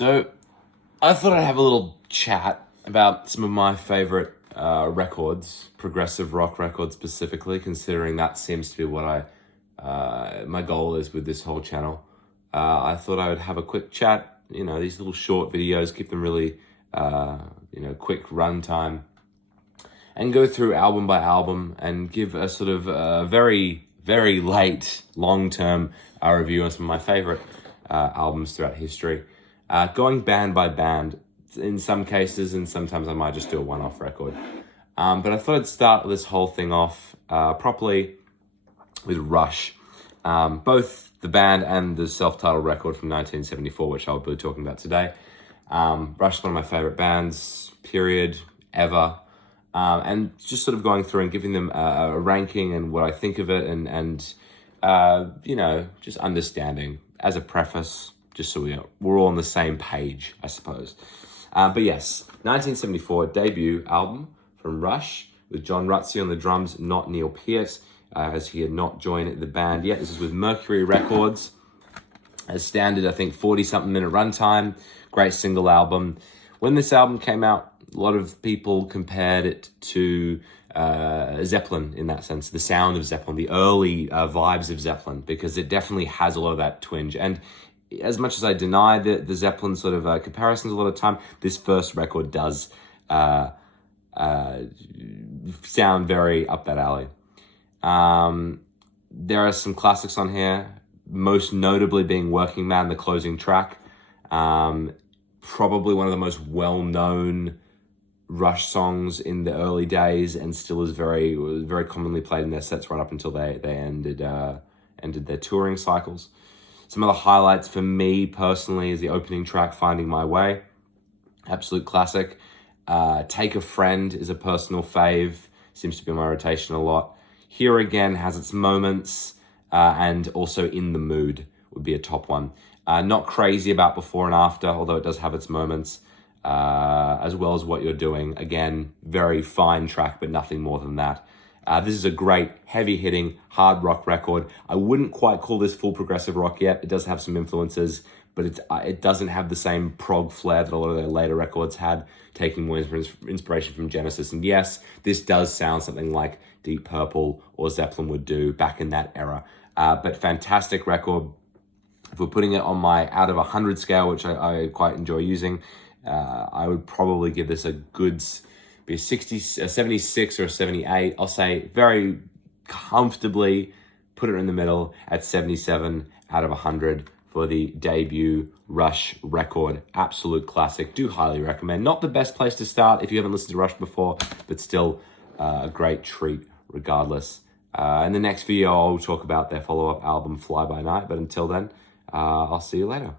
So I thought I'd have a little chat about some of my favorite records, progressive rock records specifically, considering that seems to be what my goal is with this whole channel. I thought I would have a quick chat, these little short videos, keep them really, quick run time, and go through album by album and give a sort of very, very late, long-term review on some of my favorite albums throughout history. Going band by band in some cases, and sometimes I might just do a one-off record. But I thought I'd start this whole thing off properly with Rush. Both the band and the self-titled record from 1974, which I'll be talking about today. Rush is one of my favorite bands, period, ever. And just sort of going through and giving them a ranking and what I think of it and just understanding as a preface, just so we're all on the same page, I suppose. But yes, 1974 debut album from Rush with John Rutsey on the drums, not Neil Peart, as he had not joined the band yet. This is with Mercury Records. As standard, I think 40-something minute runtime. Great single album. When this album came out, a lot of people compared it to Zeppelin in that sense, the sound of Zeppelin, the early vibes of Zeppelin, because it definitely has a lot of that twinge. And as much as I deny the Zeppelin sort of comparisons a lot of time, this first record does sound very up that alley. There are some classics on here, most notably being Working Man, the closing track. Probably one of the most well-known Rush songs in the early days, and still is very, very commonly played in their sets right up until they ended their touring cycles. Some of the highlights for me personally is the opening track, Finding My Way. Absolute classic. Take a Friend is a personal fave. Seems to be on my rotation a lot. Here Again has its moments, and also In the Mood would be a top one. Not crazy about Before and After, although it does have its moments, as well as What You're Doing. Again, very fine track, but nothing more than that. This is a great, heavy-hitting, hard rock record. I wouldn't quite call this full progressive rock yet. It does have some influences, but it doesn't have the same prog flair that a lot of their later records had, taking more inspiration from Genesis. And yes, this does sound something like Deep Purple or Zeppelin would do back in that era. But fantastic record. If we're putting it on my out of 100 scale, which I quite enjoy using, I would probably give this a 76 or a 78. I'll say very comfortably put it in the middle at 77 out of 100 for the debut Rush record. Absolute classic. Do highly recommend. Not the best place to start if you haven't listened to Rush before, but still a great treat regardless. In the next video, I'll talk about their follow-up album, Fly By Night. But until then, I'll see you later.